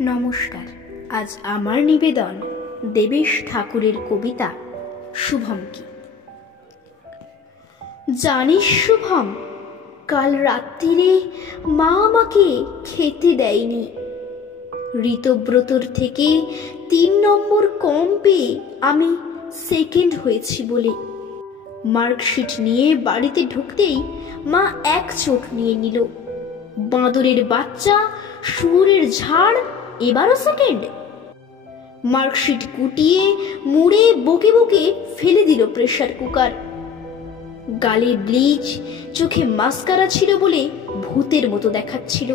নমস্কার। আজ আমার নিবেদন দেবেশ ঠাকুরের কবিতা শুভম কি। জানিস শুভম, কাল রাত্রিরে মা আমাকে খেতে দেয়নি। ঋতব্রতর থেকে 3 নম্বর কম পেয়ে আমি সেকেন্ড হয়েছি বলে। মার্কশিট নিয়ে বাড়িতে ঢুকতেই মা এক চোখ নিয়ে নিল। বাঁদরের বাচ্চা, শুয়োরের ঝাড়, এবারও সেকেন্ড। মার্কশিট গুটিয়ে মুড়ে বকে বকে ফেলে দিল প্রেসার কুকার। গালে ব্লিচ, চোখে মাস্কারা ছিল বলে ভূতের মতো দেখাচ্ছিল।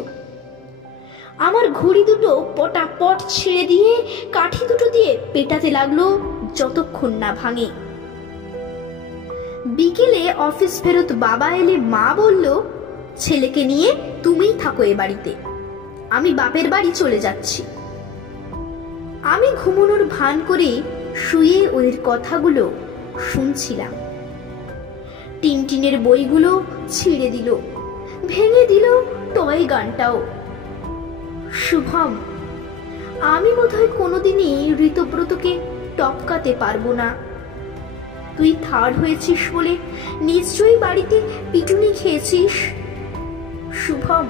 আমার ঘড়ি দুটো পটাপট ছেড়ে দিয়ে কাঠি দুটো দিয়ে পেটাতে লাগলো যতক্ষণ না ভাঙে। বিকেলে অফিস ফেরত বাবা এলে মা বলল, ছেলেকে নিয়ে তুমিই থাকো এ বাড়িতে, আমি বাপের বাড়ি চলে যাচ্ছি। আমি ঘুমানোর ভান করে শুয়ে ওদের কথাগুলো শুনছিলাম। টিনটিনের বইগুলো ছিঁড়ে দিল, ভেঙে দিল টয় গানটাও। শুভম, আমি বোধহয় কোনোদিনই ঋতব্রতকে টপকাতে পারবো না। তুই 3rd হয়েছিস বলে নিশ্চয়ই বাড়িতে পিটুনি খেয়েছিস। শুভম,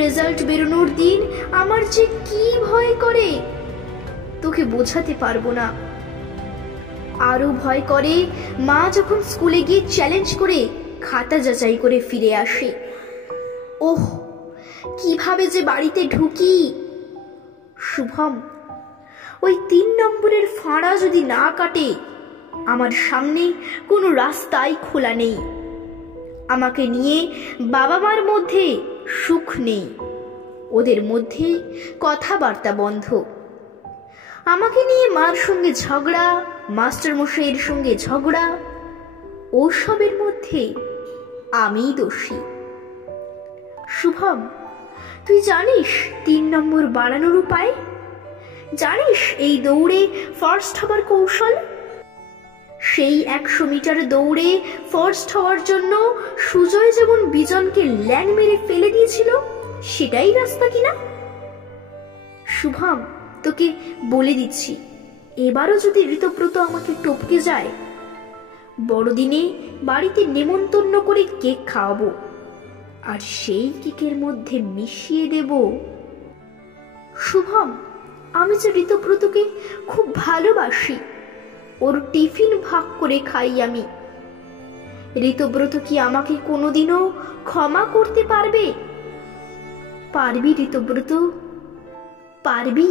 রেজাল্ট বেরোনোর দিন আমার যে কি ভয় করে তোকে বোঝাতে পারবো না। আরো ভয় করে মা যখন স্কুলে গিয়ে চ্যালেঞ্জ করে খাতা যাচাই করে ফিরে আসে। ওহ, কিভাবে যে বাড়িতে ঢুকি। শুভম, ওই 3 নম্বরের ফাঁড়া যদি না কাটে, আমার সামনে কোনো রাস্তাই খোলা নেই। আমাকে নিয়ে বাবা মার মধ্যে সুখ নেই, ওদের মধ্যে কথাবার্তা বন্ধ। আমাকে নিয়ে মার সঙ্গে ঝগড়া, মাস্টার মশাইয়ের সঙ্গে ঝগড়া, ওসবের মধ্যে আমিই দোষী। শুভম, তুই জানিস 3 নম্বর বাড়ানোর উপায়? জানিস এই দৌড়ে ফার্স্ট হবার কৌশল? সেই 100 মিটার দৌড়ে ফার্স্ট হওয়ার জন্য সুজয় যেমন বিজনকে ল্যাং মেরে ফেলে দিয়েছিল, সেটাই রাস্তা কিনা? শুভম, তোকে বলে দিচ্ছি, এবারও যদি ঋতব্রত আমাকে টপকে যায়, বড়দিনে বাড়িতে নেমন্তন্ন করে কেক খাওয়াবো, আর সেই কেকের মধ্যে মিশিয়ে দেব। শুভম, আমি যে ঋতব্রতকে খুব ভালোবাসি, ওর টিফিন ভাগ করে খাই আমি। ঋতব্রত কি আমাকে কোনোদিনও ক্ষমা করতে পারবে? পারবি ঋতব্রত, পারবি?